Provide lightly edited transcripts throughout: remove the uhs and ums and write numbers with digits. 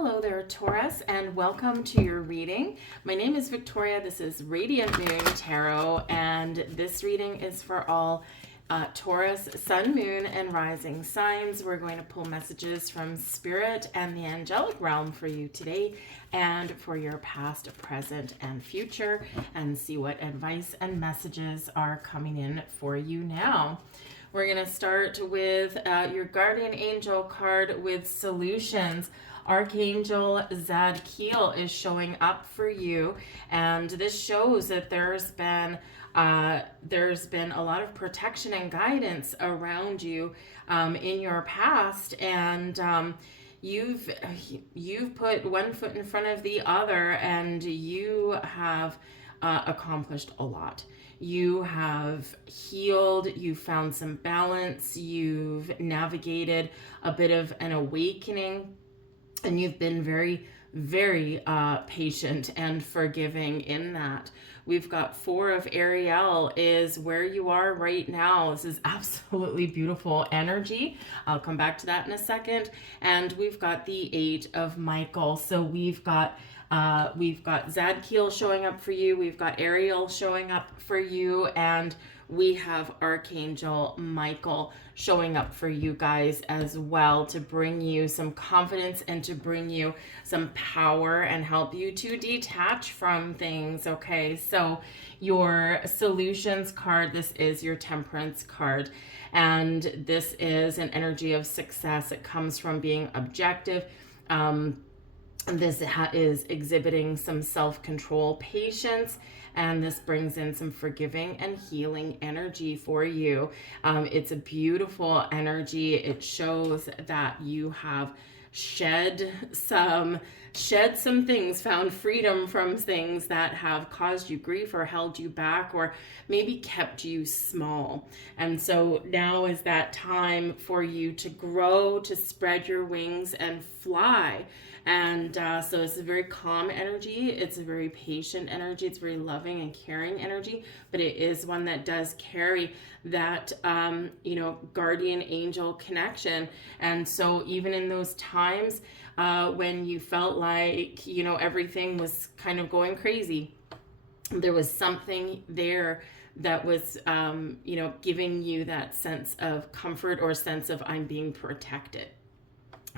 Hello there, Taurus, and welcome to your reading. My name is Victoria. This is Radiant Moon Tarot, and this reading is for all Taurus, Sun, Moon, and Rising signs. We're going to pull messages from Spirit and the angelic realm for you today and for your past, present, and future, and see what advice and messages are coming in for you now. We're going to start with your guardian angel card with solutions. Archangel Zadkiel is showing up for you, and this shows that there's been a lot of protection and guidance around you in your past, and you've put one foot in front of the other, and you have accomplished a lot. You have healed, you found some balance, you've navigated a bit of an awakening, and you've been very, very patient and forgiving in that. We've got 4 of Ariel is where you are right now. This is absolutely beautiful energy. I'll come back to that in a second. And we've got the 8 of Michael. So we've got Zadkiel showing up for you. We've got Ariel showing up for you. And we have Archangel Michael showing up for you guys as well to bring you some confidence and to bring you some power and help you to detach from things. Okay, so your solutions card, this is your temperance card, and this is an energy of success. It comes from being objective. This is exhibiting some self-control, patience, and this brings in some forgiving and healing energy for you. It's a beautiful energy. It shows that you have shed some things, found freedom from things that have caused you grief or held you back or maybe kept you small. And so now is that time for you to grow, to spread your wings and fly. And so it's a very calm energy. It's a very patient energy. It's very loving and caring energy, but it is one that does carry that, guardian angel connection. And so even in those times when you felt like, everything was kind of going crazy, there was something there that was, giving you that sense of comfort or sense of I'm being protected,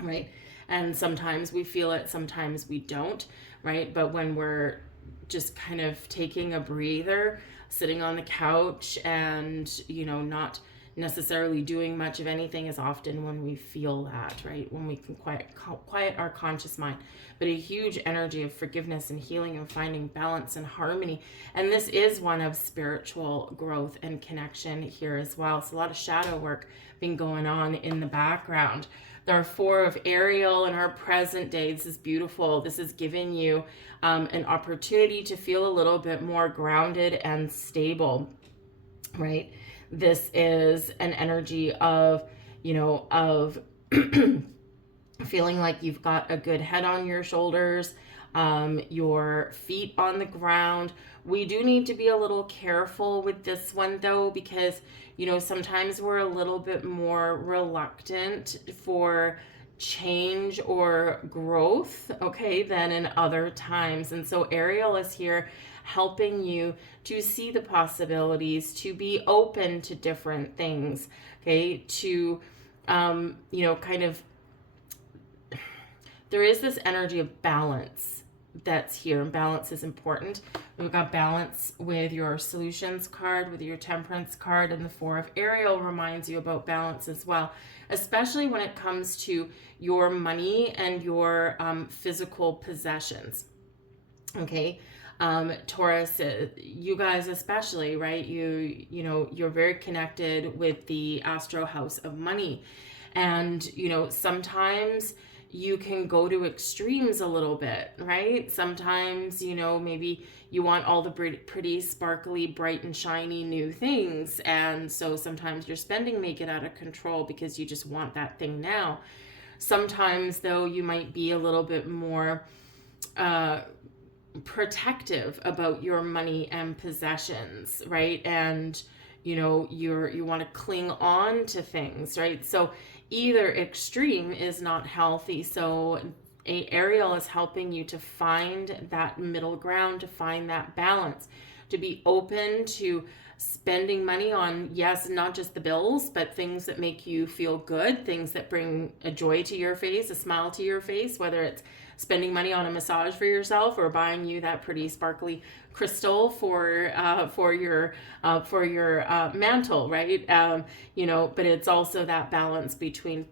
right? And sometimes we feel it, sometimes we don't, right? But when we're just kind of taking a breather, sitting on the couch and, not necessarily doing much of anything is often when we feel that, right? When we can quiet our conscious mind. But a huge energy of forgiveness and healing and finding balance and harmony. And this is one of spiritual growth and connection here as well. So a lot of shadow work being going on in the background. There are 4 of Ariel in our present day. This is beautiful. This is giving you an opportunity to feel a little bit more grounded and stable, right? This is an energy of, of feeling like you've got a good head on your shoulders, your feet on the ground. We do need to be a little careful with this one though, because sometimes we're a little bit more reluctant for change or growth, okay, than in other times. And so Ariel is here helping you to see the possibilities, to be open to different things, okay, to, there is this energy of balance that's here, and balance is important. We've got balance with your solutions card, with your temperance card, and the 4 of Ariel reminds you about balance as well, especially when it comes to your money and your physical possessions. Okay, Taurus, you guys especially, right? You're very connected with the Astro House of Money, and sometimes you can go to extremes a little bit, right? Sometimes, maybe you want all the pretty, sparkly, bright and shiny new things. And so sometimes your spending may get out of control because you just want that thing now. Sometimes, though, you might be a little bit more protective about your money and possessions, right? And you want to cling on to things, right? So either extreme is not healthy. So Ariel is helping you to find that middle ground, to find that balance, to be open to spending money on, yes, not just the bills, but things that make you feel good, things that bring a joy to your face, a smile to your face, whether it's spending money on a massage for yourself or buying you that pretty sparkly crystal for your mantle, right? But it's also that balance between,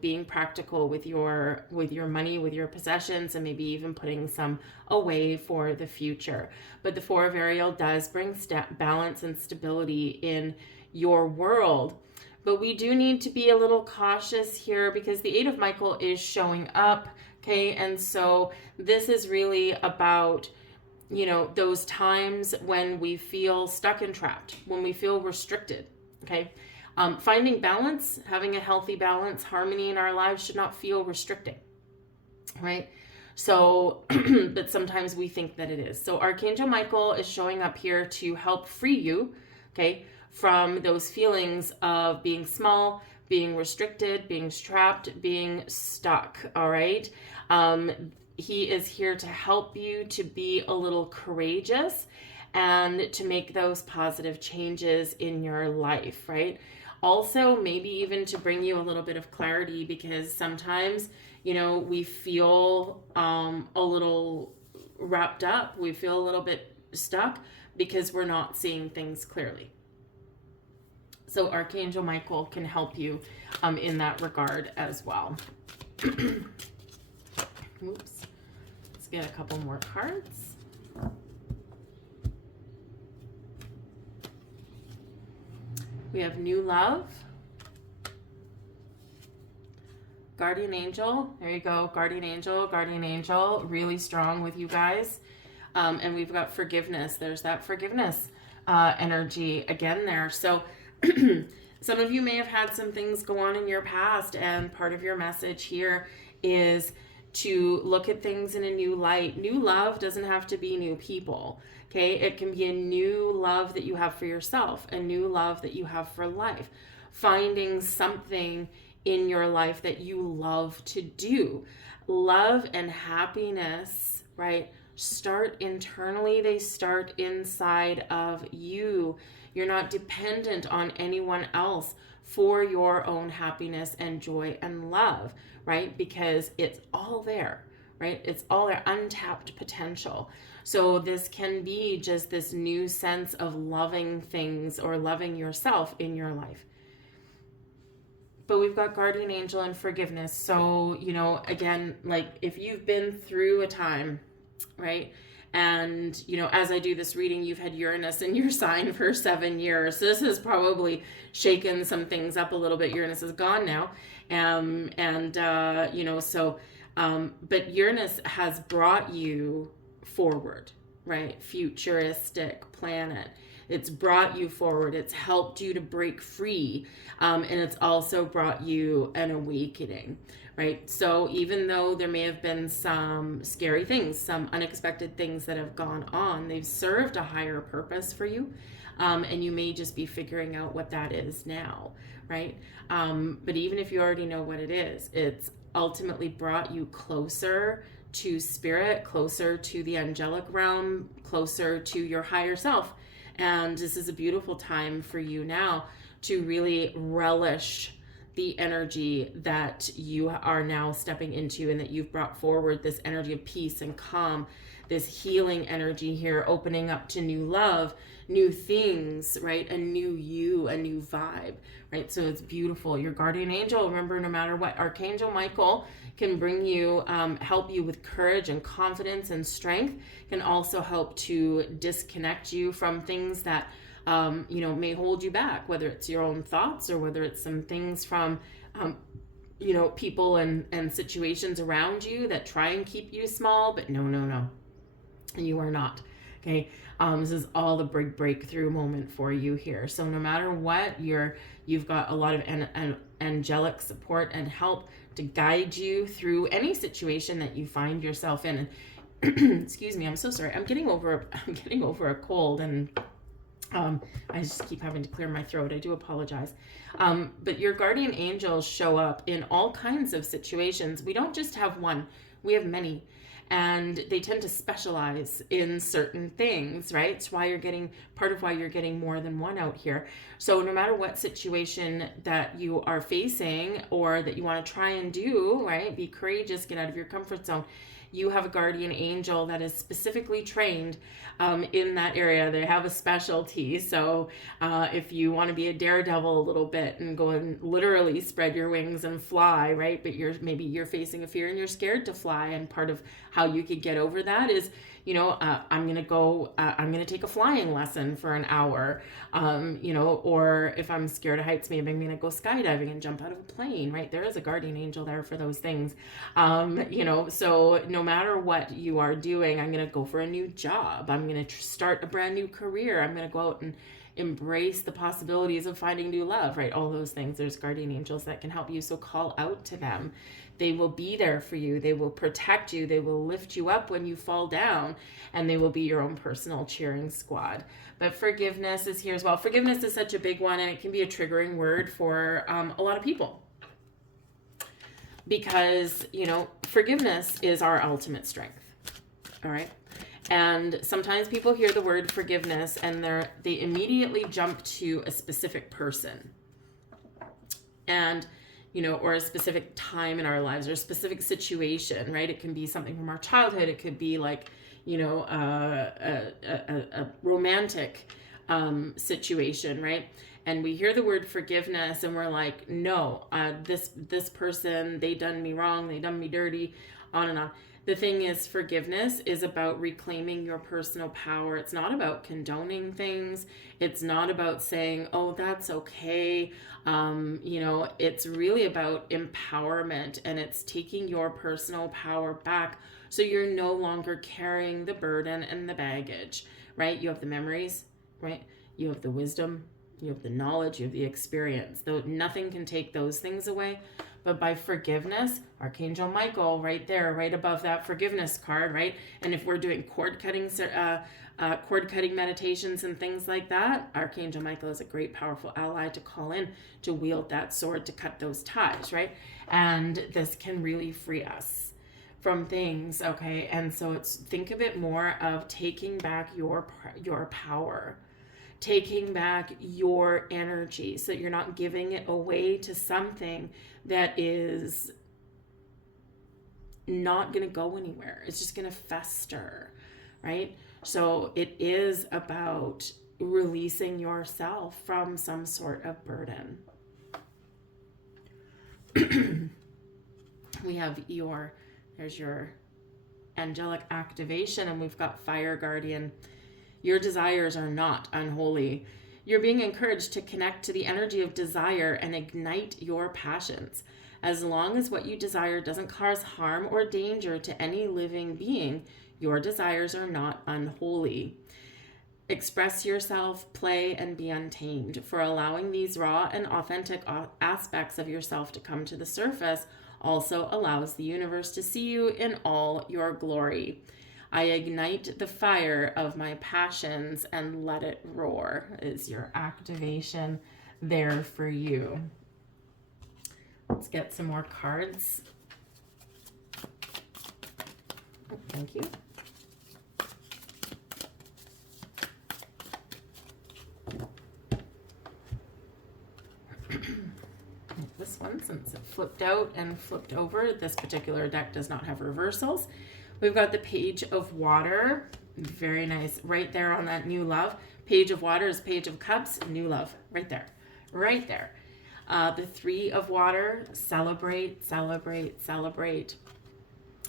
being practical with your money, with your possessions, and maybe even putting some away for the future. But the Four of Ariel does bring balance and stability in your world. But we do need to be a little cautious here because the Eight of Michael is showing up. Okay, and so this is really about, those times when we feel stuck and trapped, when we feel restricted. Okay, finding balance, having a healthy balance, harmony in our lives should not feel restricting, right? So, but sometimes we think that it is. So Archangel Michael is showing up here to help free you, okay, from those feelings of being small, being restricted, being trapped, being stuck, all right? He is here to help you to be a little courageous and to make those positive changes in your life, right? Also, maybe even to bring you a little bit of clarity, because sometimes, we feel a little wrapped up. We feel a little bit stuck because we're not seeing things clearly. So Archangel Michael can help you in that regard as well. Oops. Let's get a couple more cards. We have new love. Guardian angel. There you go. Guardian angel. Guardian angel. Really strong with you guys. And we've got forgiveness. There's that forgiveness energy again there. So some of you may have had some things go on in your past, and part of your message here is to look at things in a new light. New love doesn't have to be new people, okay? It can be a new love that you have for yourself, a new love that you have for life. Finding something in your life that you love to do. Love and happiness, right, start internally. They start inside of you. You're not dependent on anyone else for your own happiness and joy and love, right? Because it's all there, right? It's all there, untapped potential. So this can be just this new sense of loving things or loving yourself in your life. But we've got guardian angel and forgiveness. So, again, like if you've been through a time, right? And, as I do this reading, you've had Uranus in your sign for 7 years. This has probably shaken some things up a little bit. Uranus is gone now. But Uranus has brought you forward, right? Futuristic planet. It's brought you forward. It's helped you to break free. And it's also brought you an awakening, right? So even though there may have been some scary things, some unexpected things that have gone on, they've served a higher purpose for you. And you may just be figuring out what that is now, right? But even if you already know what it is, it's ultimately brought you closer to spirit, closer to the angelic realm, closer to your higher self. And this is a beautiful time for you now to really relish the energy that you are now stepping into and that you've brought forward, this energy of peace and calm, this healing energy here, opening up to new love, new things, right? A new you, a new vibe, right? So it's beautiful. Your guardian angel, remember, no matter what, Archangel Michael can bring you, help you with courage and confidence and strength, can also help to disconnect you from things that, may hold you back, whether it's your own thoughts or whether it's some things from, people and situations around you that try and keep you small, but no, you are not. Okay. This is all the big breakthrough moment for you here. So no matter what, you've got a lot of angelic support and help to guide you through any situation that you find yourself in. And excuse me, I'm so sorry. I'm getting over a cold, and I just keep having to clear my throat. I do apologize. But your guardian angels show up in all kinds of situations. We don't just have one. We have many. And they tend to specialize in certain things, right? It's why you're getting, part of why you're getting more than one out here. So no matter what situation that you are facing or that you want to try and do, right? Be courageous, get out of your comfort zone. You have a guardian angel that is specifically trained in that area. They have a specialty. So if you want to be a daredevil a little bit and go and literally spread your wings and fly, right? But maybe you're facing a fear and you're scared to fly. And part of how you could get over that is, I'm going to take a flying lesson for an hour, or if I'm scared of heights, maybe I'm going to go skydiving and jump out of a plane, right? There is a guardian angel there for those things. So no matter what you are doing, I'm going to go for a new job. I'm going to start a brand new career. I'm going to go out and embrace the possibilities of finding new love, right? All those things. There's guardian angels that can help you. So call out to them. They will be there for you. They will protect you. They will lift you up when you fall down, and they will be your own personal cheering squad. But forgiveness is here as well. Forgiveness is such a big one, and it can be a triggering word for a lot of people. Because, forgiveness is our ultimate strength. All right. And sometimes people hear the word forgiveness and they immediately jump to a specific person. And, or a specific time in our lives or a specific situation, right? It can be something from our childhood. It could be like, a romantic situation, right? And we hear the word forgiveness and we're like, no, this person, they done me wrong, they done me dirty, on and on. The thing is, forgiveness is about reclaiming your personal power. It's not about condoning things. It's not about saying, oh, that's okay. It's really about empowerment, and it's taking your personal power back so you're no longer carrying the burden and the baggage, right? You have the memories, right? You have the wisdom, you have the knowledge, you have the experience. Though nothing can take those things away. But by forgiveness, Archangel Michael right there, right above that forgiveness card, right? And if we're doing cord cutting meditations and things like that, Archangel Michael is a great, powerful ally to call in to wield that sword to cut those ties, right? And this can really free us from things, okay? And so think of it more of taking back your power, taking back your energy so that you're not giving it away to something that is not going to go anywhere. It's just going to fester, right? So it is about releasing yourself from some sort of burden. We have there's your angelic activation, and we've got fire guardian. Your desires are not unholy. You're being encouraged to connect to the energy of desire and ignite your passions. As long as what you desire doesn't cause harm or danger to any living being, your desires are not unholy. Express yourself, play, and be untamed. For allowing these raw and authentic aspects of yourself to come to the surface also allows the universe to see you in all your glory. I ignite the fire of my passions and let it roar is your activation there for you. Let's get some more cards. Oh, thank you. This one, since it flipped out and flipped over, this particular deck does not have reversals. We've got the Page of Water. Very nice. Right there on that new love. Page of Water is Page of Cups. New love. Right there. Right there. The Three of Water. Celebrate, celebrate, celebrate.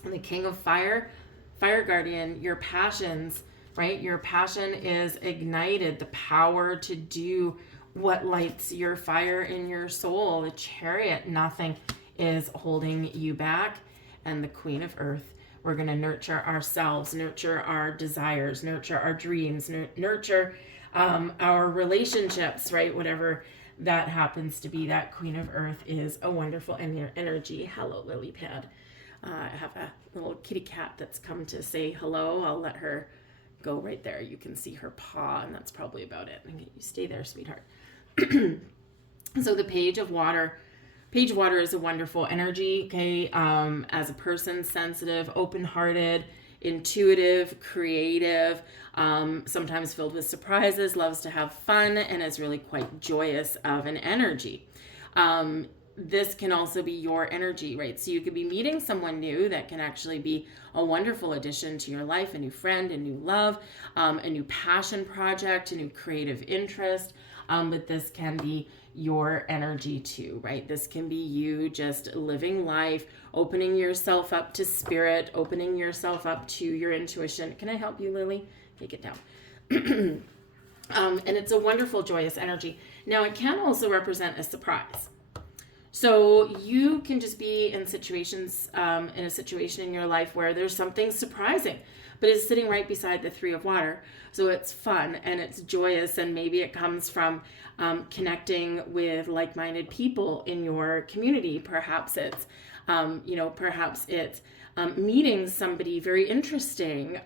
And the King of Fire. Fire Guardian. Your passions, right? Your passion is ignited. The power to do what lights your fire in your soul. The Chariot. Nothing is holding you back. And the Queen of Earth. We're going to nurture ourselves, nurture our desires, nurture our dreams, nurture our relationships, right? Whatever that happens to be. That Queen of Earth is a wonderful energy. Hello, lily pad. I have a little kitty cat that's come to say hello. I'll let her go right there. You can see her paw, and that's probably about it. You stay there, sweetheart. So the Page of Water Page of Water is a wonderful energy, okay? As a person, sensitive, open-hearted, intuitive, creative, sometimes filled with surprises, loves to have fun, and is really quite joyous of an energy. This can also be your energy, right? So you could be meeting someone new that can actually be a wonderful addition to your life, a new friend, a new love, a new passion project, a new creative interest. But this can be your energy too, right? This can be you just living life, opening yourself up to spirit, opening yourself up to your intuition. Can I help you, Lily? Take it down. And it's a wonderful, joyous energy. Now, it can also represent a surprise. So you can just be in situations, in a situation in your life where there's something surprising, but it's sitting right beside the Three of Water. So it's fun and it's joyous, and maybe it comes from connecting with like-minded people in your community. Perhaps it's, meeting somebody very interesting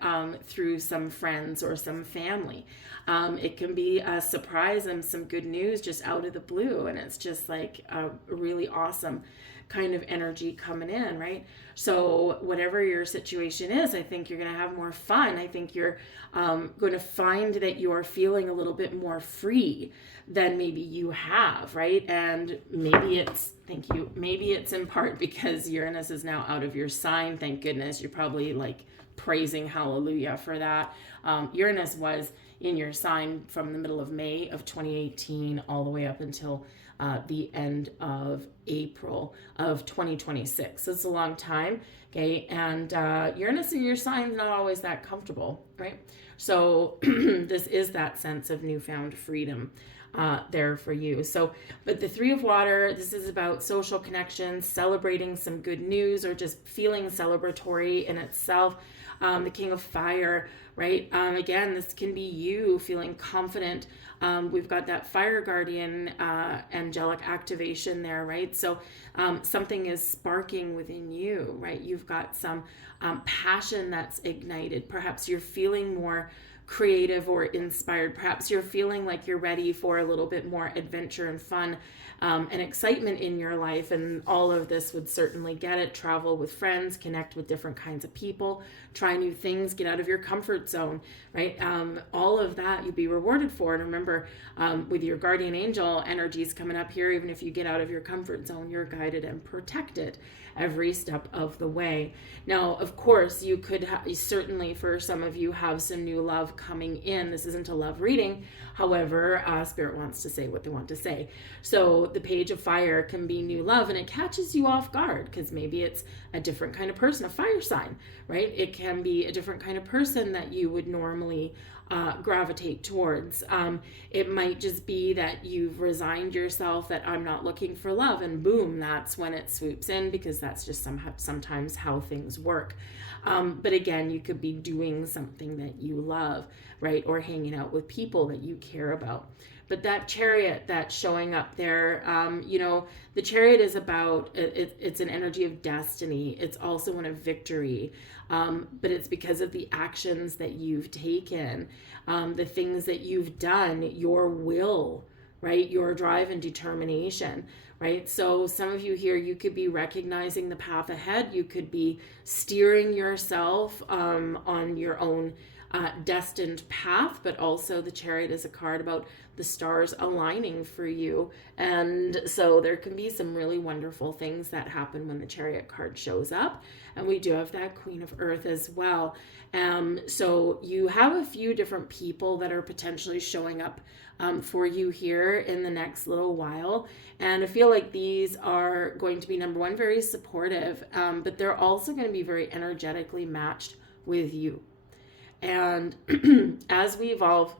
through some friends or some family. It can be a surprise and some good news just out of the blue, and it's just like a really awesome kind of energy coming in, right? So whatever your situation is, I think you're going to have more fun. I think you're going to find that you're feeling a little bit more free than maybe you have, right? And maybe it's in part because Uranus is now out of your sign. Thank goodness. You're probably like praising hallelujah for that. Uranus was in your sign from the middle of May of 2018 all the way up until the end of April of 2026. So it's a long time, okay? And Uranus in your sign is not always that comfortable, right? So this is that sense of newfound freedom there for you. So, but the Three of Water, this is about social connections, celebrating some good news, or just feeling celebratory in itself. The King of Fire, right? Again, this can be you feeling confident. We've got that Fire Guardian angelic activation there, right? So something is sparking within you, right? You've got some passion that's ignited. Perhaps you're feeling more creative or inspired. Perhaps you're feeling like you're ready for a little bit more adventure and fun and excitement in your life. And all of this would certainly get it. Travel with friends, connect with different kinds of people, try new things, get out of your comfort zone, right? All of that you'd be rewarded for. And remember, with your guardian angel energies coming up here, even if you get out of your comfort zone, you're guided and protected every step of the way. Now, of course, you could certainly, for some of you, have some new love coming in. This isn't a love reading. However, Spirit wants to say what they want to say. So the Page of Fire can be new love, and it catches you off guard because maybe it's a different kind of person, a fire sign, right? It can be a different kind of person that you would normally gravitate towards. It might just be that you've resigned yourself that I'm not looking for love, and boom, that's when it swoops in, because that's just sometimes how things work. But again, you could be doing something that you love, right? Or hanging out with people that you care about. But that Chariot that's showing up there, the Chariot is about, it's an energy of destiny. It's also one of victory. But it's because of the actions that you've taken, the things that you've done, your will, right? Your drive and determination, right? So some of you here, you could be recognizing the path ahead. You could be steering yourself on your own destined path, but also the Chariot is a card about the stars aligning for you. And so there can be some really wonderful things that happen when the Chariot card shows up. And we do have that Queen of Earth as well. So you have a few different people that are potentially showing up for you here in the next little while. And I feel like these are going to be, number one, very supportive, but they're also going to be very energetically matched with you. And as we evolve,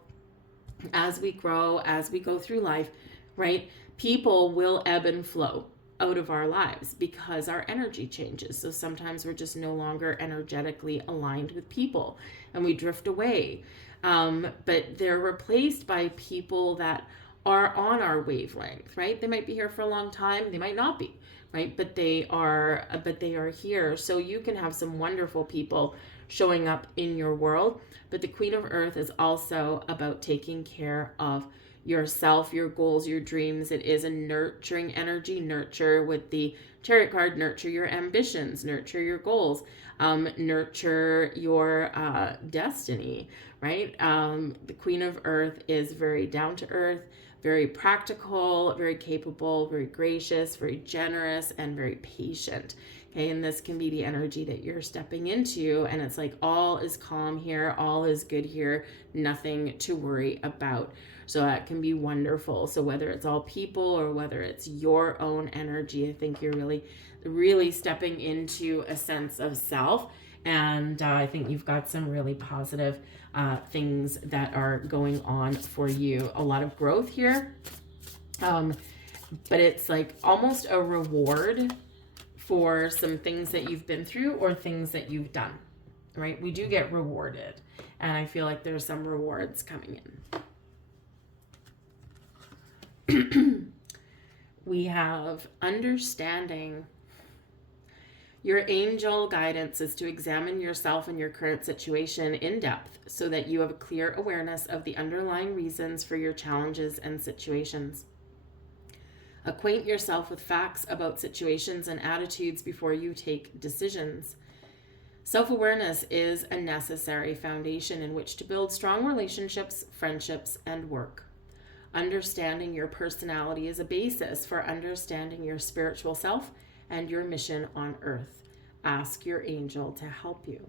as we grow, as we go through life, right, people will ebb and flow out of our lives because our energy changes. So sometimes we're just no longer energetically aligned with people and we drift away. But they're replaced by people that are on our wavelength, right? They might be here for a long time. They might not be, right? But they are here. So you can have some wonderful people showing up in your world. But the Queen of Earth is also about taking care of yourself, your goals, your dreams. It is a nurturing energy. Nurture with the Chariot card. Nurture your ambitions. Nurture your goals. Nurture your destiny, right? The Queen of Earth is very down to earth, very practical, very capable, very gracious, very generous, and very patient. Okay, and this can be the energy that you're stepping into, and it's like all is calm here, all is good here, nothing to worry about. So that can be wonderful. So whether it's all people or whether it's your own energy, I think you're really stepping into a sense of self. And I think you've got some really positive things that are going on for you. A lot of growth here. But it's like almost a reward for some things that you've been through or things that you've done, right? We do get rewarded. And I feel like there's some rewards coming in. We have understanding. Your angel guidance is to examine yourself and your current situation in depth so that you have a clear awareness of the underlying reasons for your challenges and situations. Acquaint yourself with facts about situations and attitudes before you take decisions. Self-awareness is a necessary foundation in which to build strong relationships, friendships, and work. Understanding your personality is a basis for understanding your spiritual self and your mission on earth. Ask your angel to help you.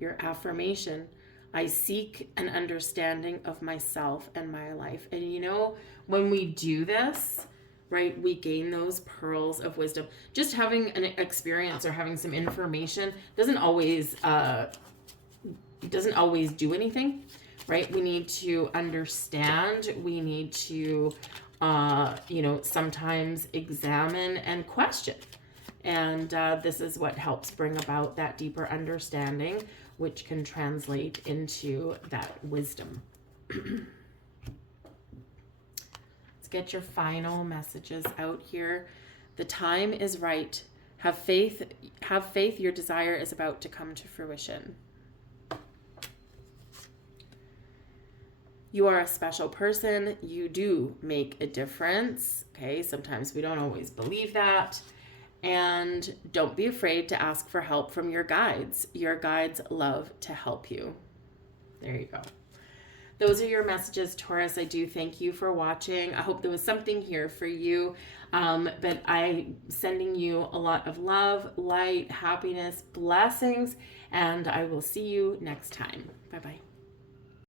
Your affirmation: I seek an understanding of myself and my life. And you know, when we do this, right, we gain those pearls of wisdom. Just having an experience or having some information doesn't always do anything, right? We need to understand. We need to, sometimes examine and question. And this is what helps bring about that deeper understanding, which can translate into that wisdom. Let's get your final messages out here. The time is right. Have faith. Have faith. Your desire is about to come to fruition. You are a special person. You do make a difference. Okay, sometimes we don't always believe that. And don't be afraid to ask for help from your guides. Your guides love to help you. There you go. Those are your messages, Taurus. I do thank you for watching. I hope there was something here for you. But I'm sending you a lot of love, light, happiness, blessings, and I will see you next time. Bye-bye.